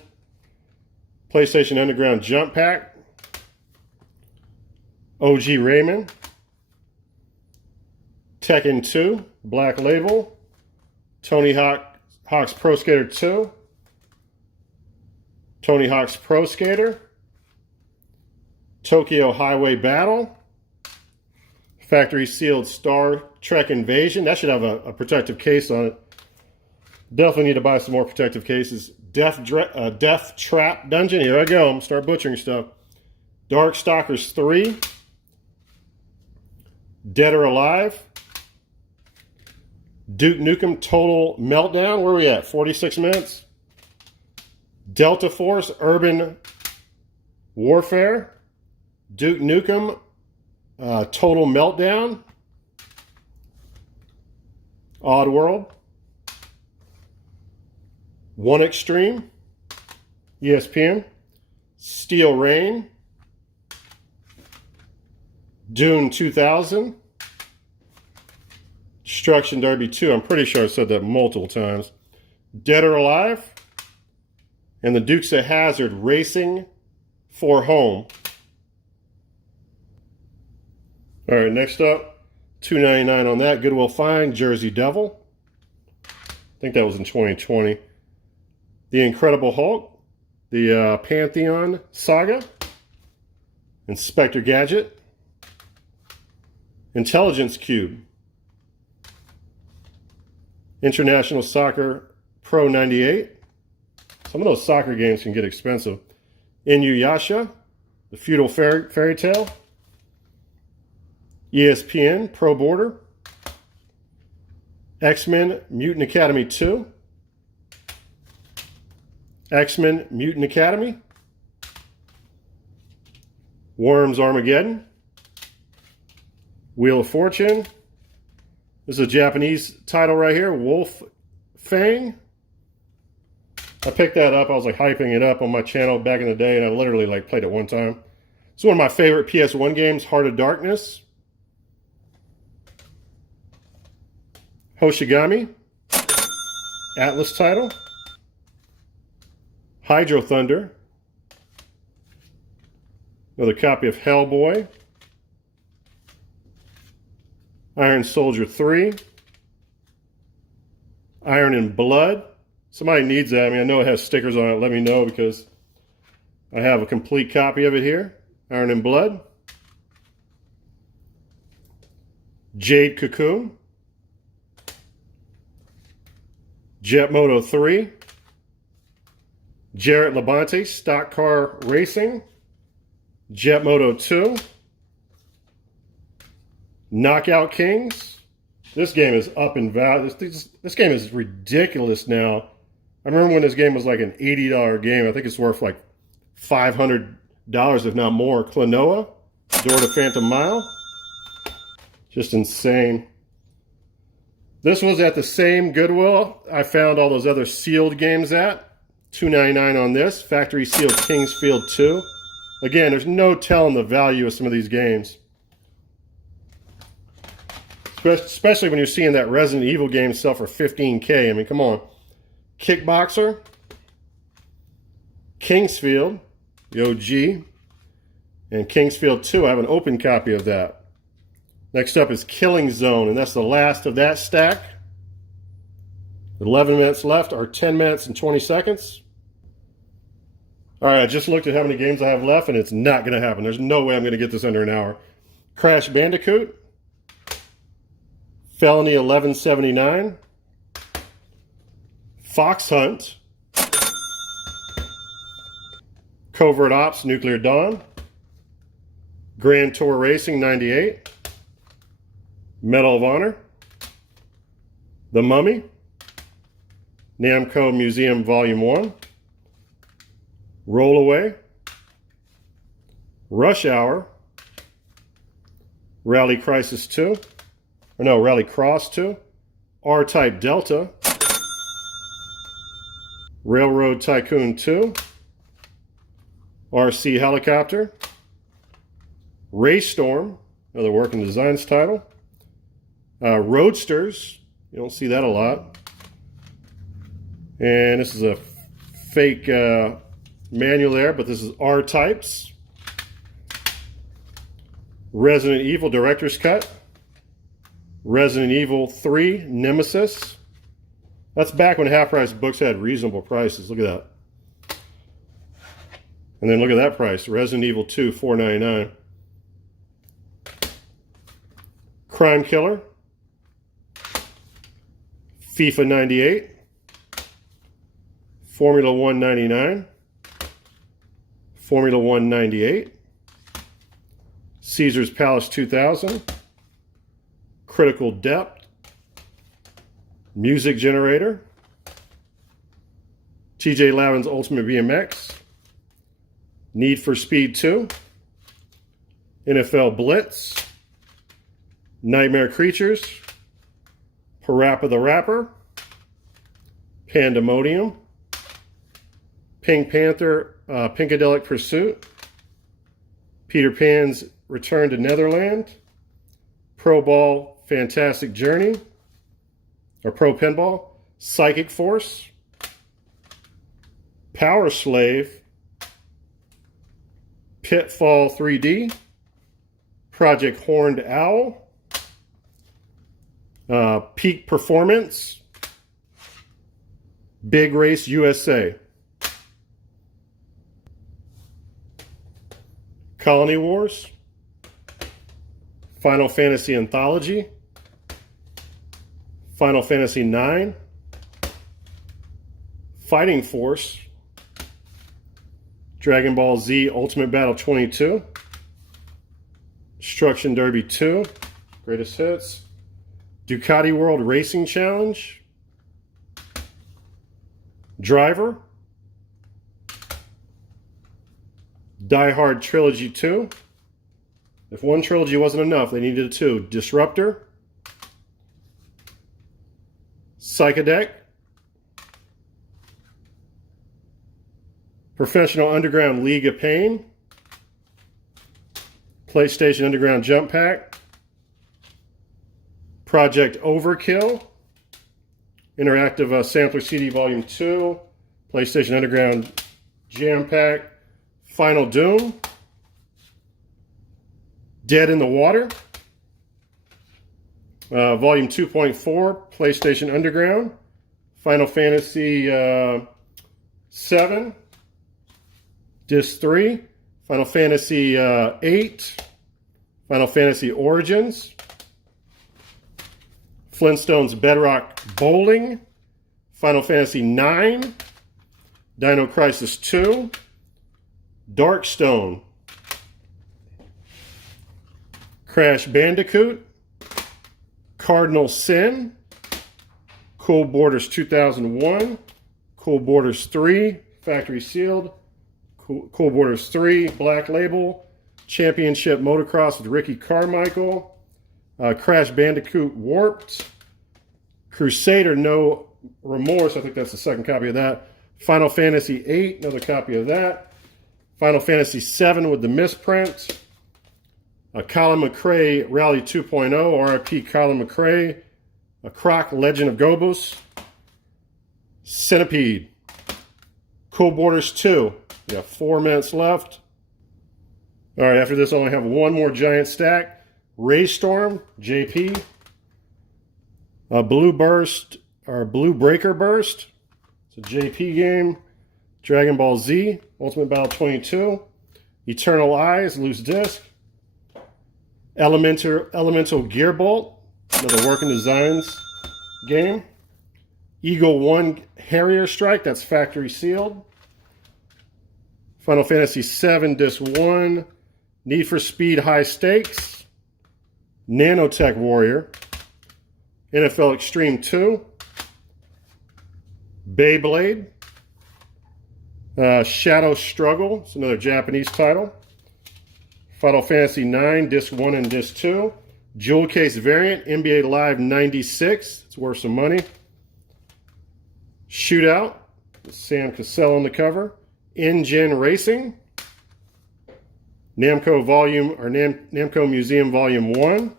PlayStation Underground Jump Pack. OG Rayman. Tekken 2, Black Label. Tony Hawk's Pro Skater 2. Tony Hawk's Pro Skater. Tokyo Highway Battle. Factory Sealed Star Trek Invasion. That should have a protective case on it. Definitely need to buy some more protective cases. Death Trap Dungeon. Here I go. I'm start butchering stuff. Darkstalkers 3. Dead or Alive. Duke Nukem Total Meltdown. Where are we at? 46 minutes. Delta Force Urban Warfare. Duke Nukem Total Meltdown. Oddworld. One Extreme. ESPN. Steel Rain. Dune 2000. Destruction Derby 2. I'm pretty sure I've said that multiple times. Dead or Alive. And the Dukes of Hazzard Racing for Home. All right, next up, $2.99 on that. Goodwill Find, Jersey Devil. I think that was in 2020. The Incredible Hulk. The Pantheon Saga. Inspector Gadget. Intelligence Cube. International Soccer Pro 98. Some of those soccer games can get expensive. Inuyasha, The Feudal Fairy Tale. ESPN Pro Border. X-Men Mutant Academy 2. X-Men Mutant Academy. Worms Armageddon. Wheel of Fortune. This is a Japanese title right here, Wolf Fang. I picked that up. I was like hyping it up on my channel back in the day, and I literally like played it one time. It's one of my favorite PS1 games, Heart of Darkness. Hoshigami. Atlas title. Hydro Thunder. Another copy of Hellboy. Iron Soldier 3. Iron and Blood. Somebody needs that. I mean, I know it has stickers on it. Let me know because I have a complete copy of it here. Iron and Blood. Jade Cocoon. Jet Moto 3. Jarrett Labonte, Stock Car Racing. Jet Moto 2. Knockout Kings. This game is up in value. This game is ridiculous now. I remember when this game was like an $80 game. I think it's worth like $500, if not more. Klonoa, Door to Phantom Mile. Just insane. This was at the same Goodwill I found all those other sealed games at. $2.99 on this. Factory Sealed Kingsfield 2. Again, there's no telling the value of some of these games. Especially when you're seeing that Resident Evil game sell for $15K. I mean, come on. Kickboxer. Kingsfield. The OG. And Kingsfield 2. I have an open copy of that. Next up is Killing Zone, and that's the last of that stack. 11 minutes left, or 10 minutes and 20 seconds. All right, I just looked at how many games I have left, and it's not going to happen. There's no way I'm going to get this under an hour. Crash Bandicoot. Felony 1179. Fox Hunt. Covert Ops Nuclear Dawn. Grand Tour Racing 98. Medal of Honor. The Mummy. Namco Museum Volume 1. Rollaway. Rush Hour. Rally Crisis 2. Or no, Rally Cross 2. R-Type Delta. Railroad Tycoon 2. RC Helicopter. Race Storm, another Working Designs title. Roadsters, you don't see that a lot. And this is a fake manual there, but this is R-Types. Resident Evil Director's Cut. Resident Evil 3 Nemesis. That's back when half-price books had reasonable prices. Look at that. And then look at that price. Resident Evil 2, $4.99. Crime Killer. FIFA 98. Formula 1 99. Formula 1 98. Caesar's Palace 2000. Critical Depth. Music Generator. TJ Lavin's Ultimate BMX. Need for Speed 2. NFL Blitz. Nightmare Creatures. Parappa the Rapper. Pandemonium. Pink Panther, Pinkadelic Pursuit, Peter Pan's Return to Netherland, Pro Ball Fantastic Journey, or Pro Pinball, Psychic Force, Power Slave, Pitfall 3D, Project Horned Owl, Peak Performance, Big Race USA, Colony Wars, Final Fantasy Anthology, Final Fantasy IX, Fighting Force, Dragon Ball Z Ultimate Battle 22, Destruction Derby 2, Greatest Hits, Ducati World Racing Challenge, Driver, Die Hard Trilogy 2. If one trilogy wasn't enough, they needed a 2. Disruptor, Psychedelic, Professional Underground League of Pain, PlayStation Underground Jump Pack, Project Overkill, Interactive Sampler CD Volume 2, PlayStation Underground Jam Pack, Final Doom, Dead in the Water, Volume 2.4, PlayStation Underground, Final Fantasy 7, Disc 3, Final Fantasy 8, Final Fantasy Origins, Flintstones Bedrock Bowling, Final Fantasy 9, Dino Crisis 2, Darkstone, Crash Bandicoot, Cardinal Sin, Cool Borders 2001, Cool Borders 3, Factory Sealed, Cool Borders 3, Black Label, Championship Motocross with Ricky Carmichael, Crash Bandicoot Warped, Crusader No Remorse, I think that's the second copy of that, Final Fantasy 8, another copy of that, Final Fantasy 7 with the misprint, Colin McRae Rally 2.0, RIP Colin McRae, a Croc Legend of Gobus, Centipede, Cool Borders 2. We got 4 minutes left. All right, after this, I only have one more giant stack. Raystorm, JP, Blue Burst, or Blue Breaker Burst. It's a JP game. Dragon Ball Z, Ultimate Battle 22. Eternal Eyes, loose disc. Elemental Gearbolt, another Working Designs game. Eagle 1 Harrier Strike, that's factory sealed. Final Fantasy 7 Disc 1. Need for Speed High Stakes. Nanotech Warrior. NFL Extreme 2. Beyblade. Shadow Struggle, it's another Japanese title. Final Fantasy 9 Disc 1 and Disc 2. Jewel Case Variant, NBA Live 96. It's worth some money. Shootout, Sam Cassell on the cover. InGen Racing. Namco Museum Volume 1.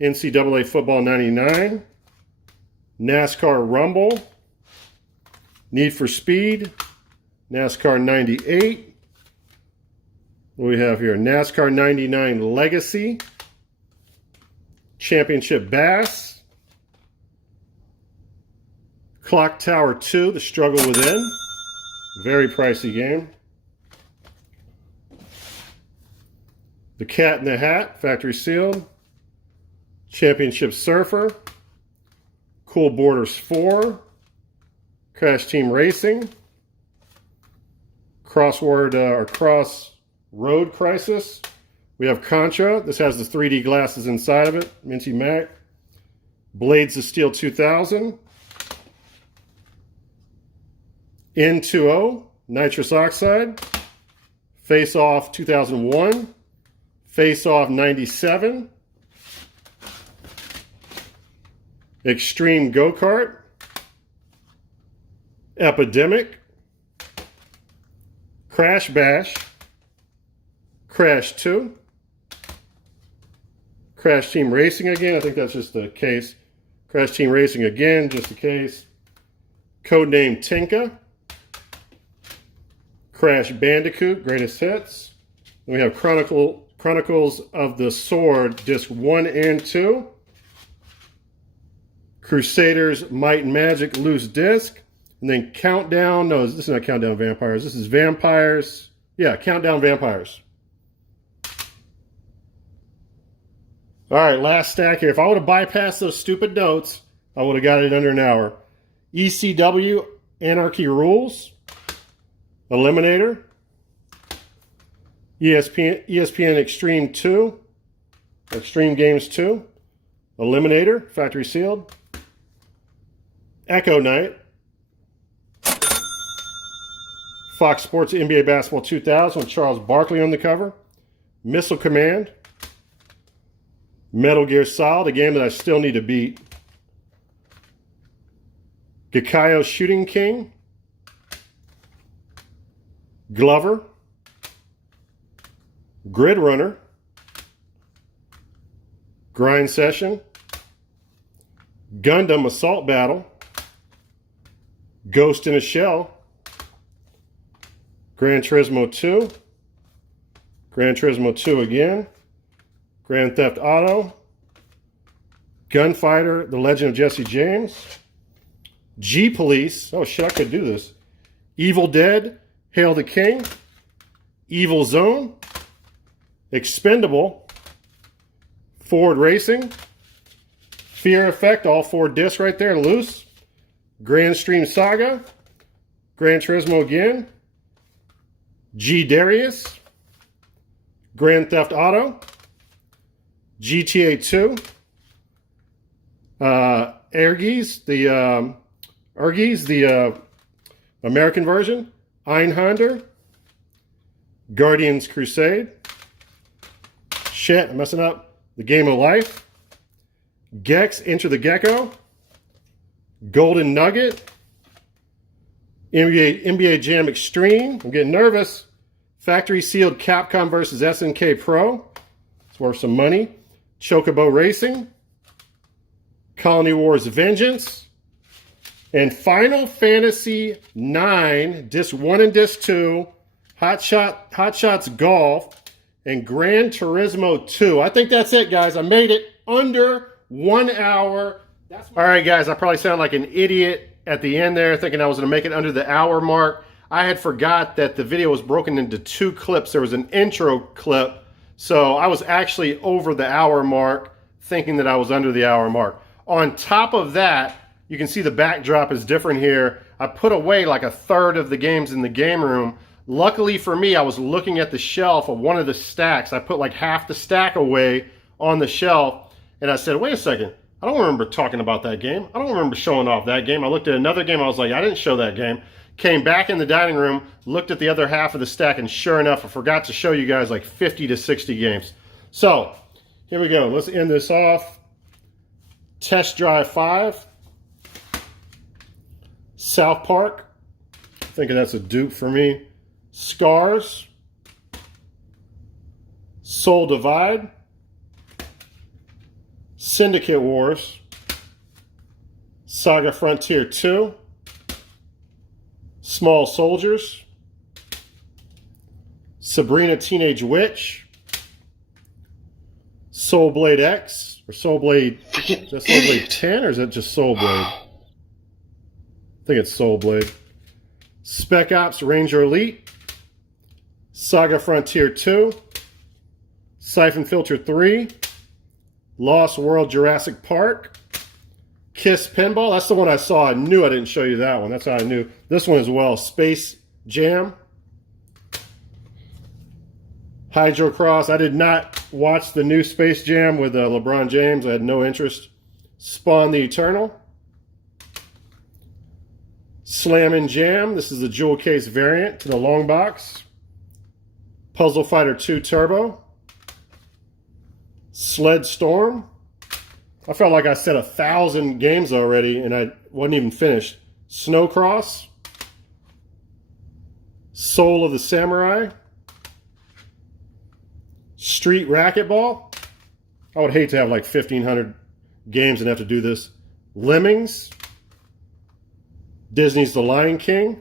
NCAA Football 99. NASCAR Rumble. Need for Speed. NASCAR 98. What do we have here? NASCAR 99 Legacy. Championship Bass. Clock Tower 2, The Struggle Within. Very pricey game. The Cat in the Hat, factory sealed. Championship Surfer. Cool Borders 4. Crash Team Racing. Crossroad Crisis. We have Contra. This has the 3D glasses inside of it. Minty Mac. Blades of Steel 2000. N2O. Nitrous Oxide. Face Off 2001. Face Off 97. Extreme Go-Kart. Epidemic. Crash Bash, Crash 2, Crash Team Racing again, I think that's just the case. Crash Team Racing again, just the case. Codename Tinka, Crash Bandicoot, Greatest Hits. Then we have Chronicles of the Sword, Disc 1 and 2. Crusaders Might and Magic, Loose Disc. And then Countdown, no, this is not Countdown Vampires. This is Vampires. Yeah, Countdown Vampires. All right, last stack here. If I would have bypassed those stupid notes, I would have got it under an hour. ECW, Anarchy Rules. Eliminator. ESPN Extreme 2. Extreme Games 2. Eliminator, factory sealed. Echo Night. Fox Sports NBA Basketball 2000 with Charles Barkley on the cover. Missile Command. Metal Gear Solid, a game that I still need to beat. Gakayo Shooting King. Glover. Grid Runner. Grind Session. Gundam Assault Battle. Ghost in a Shell. Gran Turismo 2. Gran Turismo 2 again. Grand Theft Auto. Gunfighter, The Legend of Jesse James. G-Police. Oh shit, I could do this. Evil Dead, Hail the King. Evil Zone. Expendable. Ford Racing. Fear Effect, all 4 discs right there, loose. Grand Stream Saga. Gran Turismo again. G Darius. Grand Theft Auto. GTA 2. Ergies, the American version. Einhander. Guardians Crusade. Shit, I'm messing up. The Game of Life. Gex, Enter the Gecko. Golden Nugget. NBA Jam Extreme. I'm getting nervous. Factory sealed Capcom versus SNK Pro. It's worth some money. Chocobo Racing. Colony Wars Vengeance. And Final Fantasy IX, Disc 1 and Disc 2. Hot Shots Golf. And Gran Turismo 2. I think that's it, guys. I made it under 1 hour. All right, guys. I probably sound like an idiot at the end there, thinking I was going to make it under the hour mark. I had forgot that the video was broken into 2 clips. There was an intro clip, so I was actually over the hour mark, thinking that I was under the hour mark. On top of that, you can see the backdrop is different here. I put away like a third of the games in the game room. Luckily for me, I was looking at the shelf of one of the stacks. I put like half the stack away on the shelf, and I said, wait a second. I don't remember talking about that game. I don't remember showing off that game. I looked at another game. I was like, I didn't show that game. Came back in the dining room, looked at the other half of the stack, and sure enough, I forgot to show you guys like 50 to 60 games. So, here we go. Let's end this off. Test Drive 5. South Park. Thinking that's a dupe for me. Scars. Soul Divide. Syndicate Wars. Saga Frontier 2. Small Soldiers. Sabrina Teenage Witch. Soul Blade X. Or Soul Blade... Is that Soul Blade 10 or is that just Soul Blade? I think it's Soul Blade. Spec Ops Ranger Elite. Saga Frontier 2. Siphon Filter 3. Lost World Jurassic Park. Kiss Pinball. That's the one I saw. I knew I didn't show you that one. That's how I knew. This one as well. Space Jam. Hydro Cross. I did not watch the new Space Jam with LeBron James. I had no interest. Spawn the Eternal. Slam and Jam. This is the jewel case variant to the long box. Puzzle Fighter 2 Turbo. Sled Storm. I felt like I said 1,000 games already and I wasn't even finished. Snowcross. Soul of the Samurai, Street Racquetball. I would hate to have like 1,500 games and have to do this. Lemmings, Disney's The Lion King,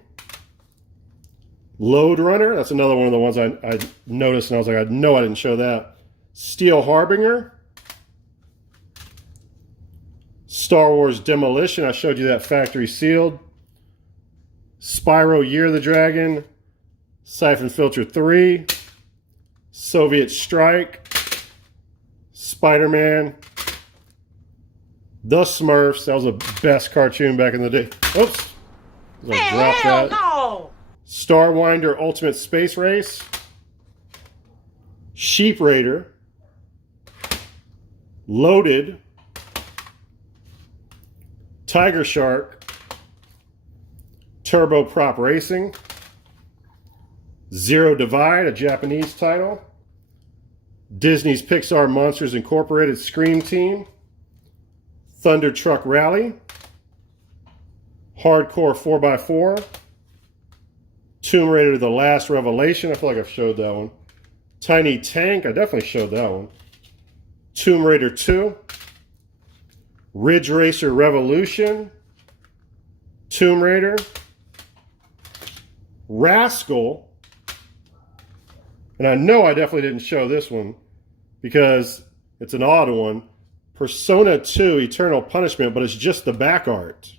Load Runner. That's another one of the ones I noticed and I was like, I know I didn't show that. Steel Harbinger, Star Wars Demolition. I showed you that factory sealed. Spyro Year of the Dragon, Siphon Filter 3, Soviet Strike, Spider-Man, The Smurfs. That was the best cartoon back in the day. Oops. Hell no! Starwinder Ultimate Space Race, Sheep Raider, Loaded, Tiger Shark, Turbo Prop Racing, Zero Divide, a Japanese title, Disney's Pixar Monsters Incorporated Scream Team, Thunder Truck Rally, Hardcore 4x4, Tomb Raider The Last Revelation. I feel like I've showed that one. Tiny Tank. I definitely showed that one. Tomb Raider 2. Ridge Racer Revolution. Tomb Raider. Rascal. And I know I definitely didn't show this one because it's an odd one. Persona 2 Eternal Punishment, but it's just the back art.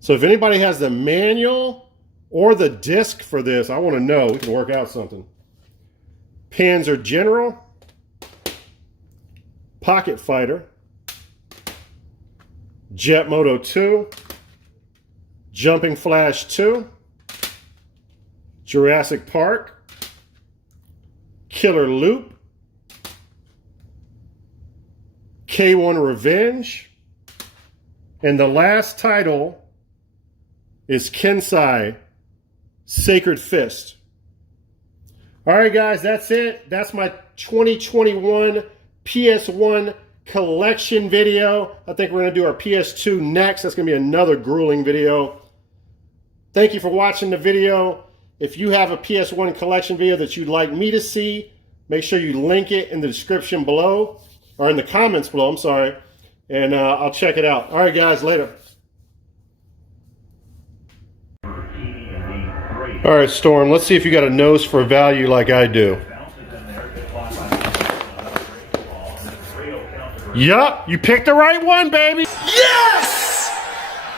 So if anybody has the manual or the disc for this, I want to know. We can work out something. Panzer General, Pocket Fighter, Jet Moto 2, Jumping Flash 2, Jurassic Park, Killer Loop, K1 Revenge, and the last title is Kensai Sacred Fist. All right, guys, that's it. That's my 2021 PS1 collection video. I think we're going to do our PS2 next. That's going to be another grueling video. Thank you for watching the video. If you have a PS1 collection video that you'd like me to see, make sure you link it in the description below, or in the comments below, I'm sorry, and I'll check it out. All right, guys, later. All right, Storm, let's see if you got a nose for value like I do. Yup, you picked the right one, baby. Yes!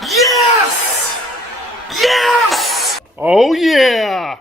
Yes! Yes! Oh, yeah.